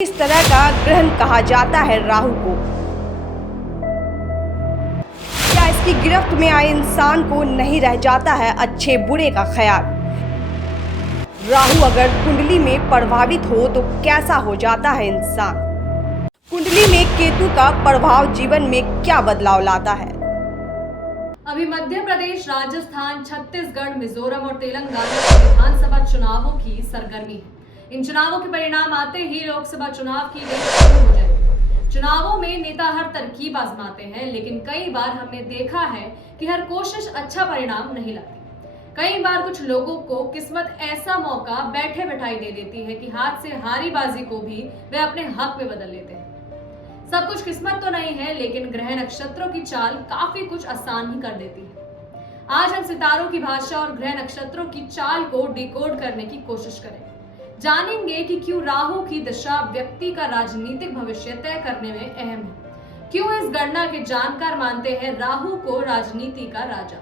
इस तरह का ग्रहण कहा जाता है राहु को। क्या इसकी गिरफ्त में आए इंसान को नहीं रह जाता है अच्छे बुरे का ख्याल? राहु अगर कुंडली में प्रभावित हो तो कैसा हो जाता है इंसान? कुंडली में केतु का प्रभाव जीवन में क्या बदलाव लाता है? अभी मध्य प्रदेश, राजस्थान, छत्तीसगढ़, मिजोरम और तेलंगाना के विधानसभा चुनावों की सरगर्मी है। इन चुनावों के परिणाम आते ही लोकसभा चुनाव की गति शुरू हो जाएगी। चुनावों में नेता हर तरकीब आजमाते हैं, लेकिन कई बार हमने देखा है कि हर कोशिश अच्छा परिणाम नहीं लाती। कई बार कुछ लोगों को किस्मत ऐसा मौका बैठे बैठाई दे देती है कि हाथ से हारी बाजी को भी वे अपने हक में बदल लेते हैं। सब कुछ किस्मत तो नहीं है, लेकिन ग्रह नक्षत्रों की चाल काफी कुछ आसान ही कर देती है। आज हम सितारों की भाषा और ग्रह नक्षत्रों की चाल को डिकोड करने की कोशिश करेंगे। जानेंगे कि क्यों राहु की दशा व्यक्ति का राजनीतिक भविष्य तय करने में अहम है। क्यों इस गणना के जानकार मानते हैं राहु को राजनीति का राजा।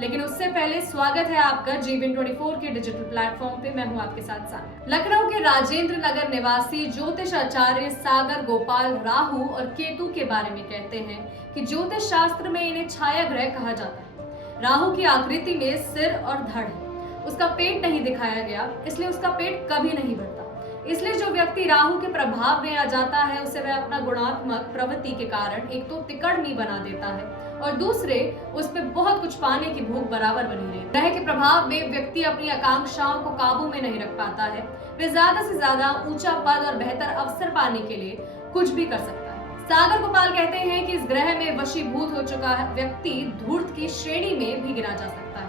लेकिन उससे पहले स्वागत है आपका जीवन 24 के डिजिटल प्लेटफॉर्म पे। मैं हूं आपके साथ सानिया। लखनऊ के राजेंद्र नगर निवासी ज्योतिष आचार्य सागर गोपाल राहु और केतु के बारे में कहते हैं कि ज्योतिष शास्त्र में इन्हें छाया ग्रह कहा जाता है। राहु की आकृति में सिर और धड़ है, उसका पेट नहीं दिखाया गया, इसलिए उसका पेट कभी नहीं बढ़ता। इसलिए जो व्यक्ति राहु के प्रभाव में आ जाता है उसे वह अपना गुणात्मक प्रवृत्ति के कारण एक तो तिकड़मी बना देता है और दूसरे उस पे बहुत कुछ पाने की भूख बराबर बनी रहती है। ग्रह के प्रभाव में व्यक्ति अपनी आकांक्षाओं को काबू में नहीं रख पाता है। वे ज्यादा से ज्यादा ऊंचा पद और बेहतर अवसर पाने के लिए कुछ भी कर सकता है। सागर गोपाल कहते हैं कि इस ग्रह में वशीभूत हो चुका व्यक्ति धूर्त की श्रेणी में भी गिना जा सकता है।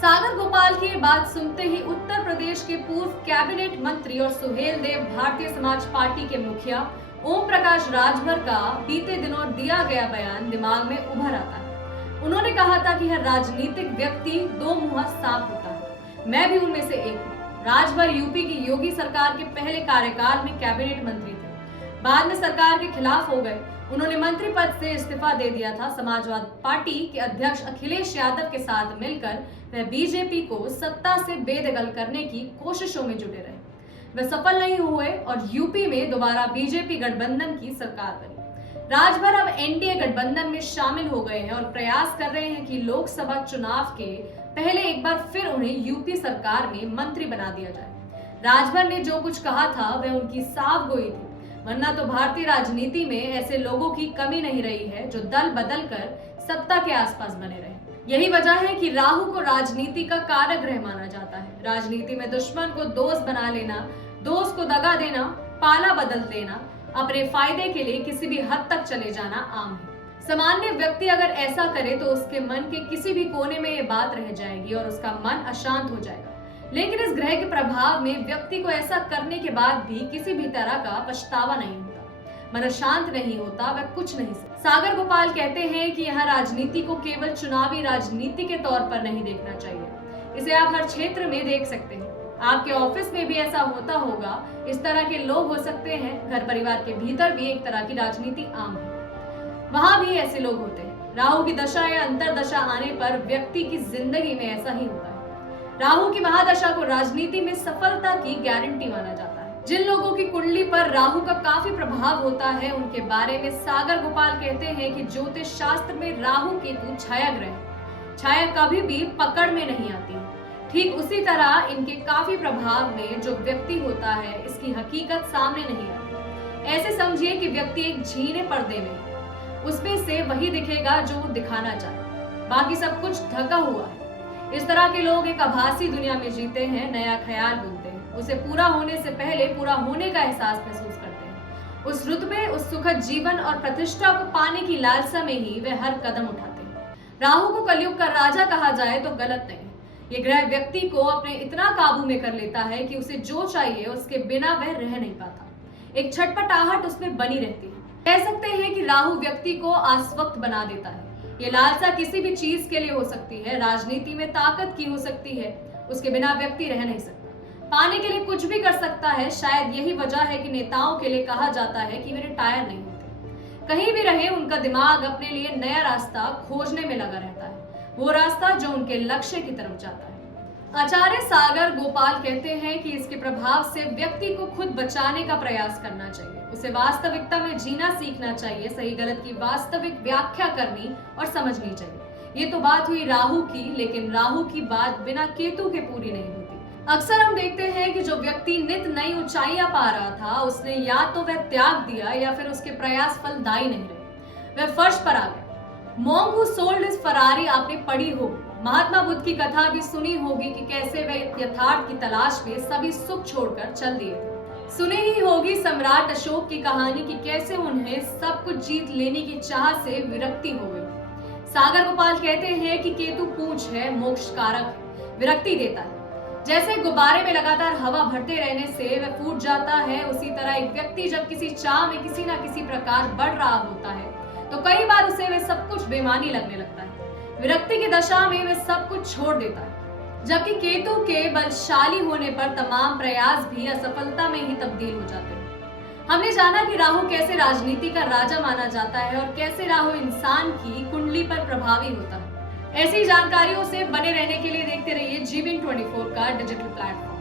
सागर गोपाल की बात सुनते ही उत्तर प्रदेश के पूर्व कैबिनेट मंत्री और सुहेल देव भारतीय समाज पार्टी के मुखिया ओम प्रकाश राजभर का बीते दिनों दिया गया बयान दिमाग में उभर आता है। उन्होंने कहा था कि हर राजनीतिक व्यक्ति दो मुंहा सांप होता है। मैं भी उनमें से एक हूँ। राजभर यूपी की योगी सरकार के पहले कार्यकाल में कैबिनेट मंत्री थे, बाद में सरकार के खिलाफ हो गए। उन्होंने मंत्री पद से इस्तीफा दे दिया था। समाजवादी पार्टी के अध्यक्ष अखिलेश यादव के साथ मिलकर वह बीजेपी को सत्ता से बेदखल करने की कोशिशों में जुटे रहे। वे सफल नहीं हुए और यूपी में दोबारा बीजेपी गठबंधन की सरकार बनी। राजभर अब एनडीए गठबंधन में शामिल हो गए हैं और प्रयास कर रहे हैं कि लोकसभा चुनाव के पहले एक बार फिर उन्हें यूपी सरकार में मंत्री बना दिया जाए। राजभर ने जो कुछ कहा था वह उनकी साफ गोई थी, वरना तो भारतीय राजनीति में ऐसे लोगों की कमी नहीं रही है जो दल बदल कर सत्ता के आसपास बने रहे। यही वजह है कि राहु को राजनीति का कारक ग्रह माना जाता है। राजनीति में दुश्मन को दोस्त बना लेना, दोस्त को दगा देना, पाला बदल देना, अपने फायदे के लिए किसी भी हद तक चले जाना आम है। सामान्य व्यक्ति अगर ऐसा करे तो उसके मन के किसी भी कोने में ये बात रह जाएगी और उसका मन अशांत हो जाएगा। लेकिन इस ग्रह के प्रभाव में व्यक्ति को ऐसा करने के बाद भी किसी भी तरह का पछतावा नहीं होता, मन शांत नहीं होता, वह कुछ नहीं सकता। सागर गोपाल कहते हैं कि यह राजनीति को केवल चुनावी राजनीति के तौर पर नहीं देखना चाहिए। इसे आप हर क्षेत्र में देख सकते हैं। आपके ऑफिस में भी ऐसा होता होगा। इस तरह के लोग हो सकते हैं। घर परिवार के भीतर भी एक तरह की राजनीति आम है, वहां भी ऐसे लोग होते हैं। राहु की दशा या अंतरदशा आने पर व्यक्ति की जिंदगी में ऐसा ही होता है। राहु की महादशा को राजनीति में सफलता की गारंटी माना जाता है। जिन लोगों की कुंडली पर राहु का काफी प्रभाव होता है उनके बारे में सागर गोपाल कहते हैं कि ज्योतिष शास्त्र में राहु केतु छाया ग्रह, छाया कभी भी पकड़ में नहीं आती। ठीक उसी तरह इनके काफी प्रभाव में जो व्यक्ति होता है इसकी हकीकत सामने नहीं आती। ऐसे समझिए कि व्यक्ति एक झीने पर्दे में है, उसमें से वही दिखेगा जो वो दिखाना चाहे, बाकी सब कुछ ढका हुआ है। इस तरह के लोग एक आभासी दुनिया में जीते हैं, नया ख्याल बुनते हैं, उसे पूरा होने से पहले पूरा होने का एहसास महसूस करते हैं। उस रुतबे, उस सुखद जीवन और प्रतिष्ठा को पाने की लालसा में ही वे हर कदम उठाते हैं। राहु को कलयुग का राजा कहा जाए तो गलत नहीं। ये ग्रह व्यक्ति को अपने इतना काबू में कर लेता है कि उसे जो चाहिए उसके बिना वह रह नहीं पाता। एक छटपटाहट उसमें बनी रहती है। कह सकते हैं कि राहु व्यक्ति को आसक्त बना देता है। ये लालसा किसी भी चीज के लिए हो सकती है, राजनीति में ताकत की हो सकती है, उसके बिना व्यक्ति रह नहीं सकता। पाने के लिए कुछ भी कर सकता है। शायद यही वजह है कि नेताओं के लिए कहा जाता है कि वे रिटायर नहीं होते। कहीं भी रहे उनका दिमाग अपने लिए नया रास्ता खोजने में लगा रहता है, वो रास्ता जो उनके लक्ष्य की तरफ जाता है। आचार्य सागर गोपाल कहते हैं कि इसके प्रभाव से व्यक्ति को खुद बचाने का प्रयास करना चाहिए, उसे वास्तविकता में जीना सीखना चाहिए, सही गलत की वास्तविक व्याख्या करनी और समझनी चाहिए। ये तो बात हुई राहु की, लेकिन राहु की बात बिना केतु के पूरी नहीं होती। अक्सर हम देखते हैं कि जो व्यक्ति नित नई ऊंचाइयां पा रहा था, उसने या तो वह त्याग दिया या फिर उसके प्रयास फलदायी नहीं रहे, वह फर्श पर आ गया। Monk who sold his Ferrari आपने पढ़ी होगी। महात्मा बुद्ध की कथा भी सुनी होगी कि कैसे वे यथार्थ की तलाश में सभी सुख छोड़कर चल दिए थे। सुनी ही होगी सम्राट अशोक की कहानी कि कैसे उन्हें सब कुछ जीत लेने की चाह से विरक्ति हो गई। सागर गोपाल कहते हैं कि केतु पूंछ है, मोक्ष कारक है, विरक्ति देता है। जैसे गुब्बारे में लगातार हवा भरते रहने से वह फूट जाता है, उसी तरह एक व्यक्ति जब किसी चाह में किसी न किसी प्रकार बढ़ रहा होता है तो कई बार उसे वह सब कुछ बेमानी लगने लगता है। विरक्ति की दशा में वह सब कुछ छोड़ देता है, जबकि केतु के बलशाली होने पर तमाम प्रयास भी असफलता में ही तब्दील हो जाते हैं। हमने जाना कि राहु कैसे राजनीति का राजा माना जाता है और कैसे राहु इंसान की कुंडली पर प्रभावी होता है। ऐसी जानकारियों से बने रहने के लिए देखते रहिए GBN 24 का डिजिटल प्लेटफॉर्म।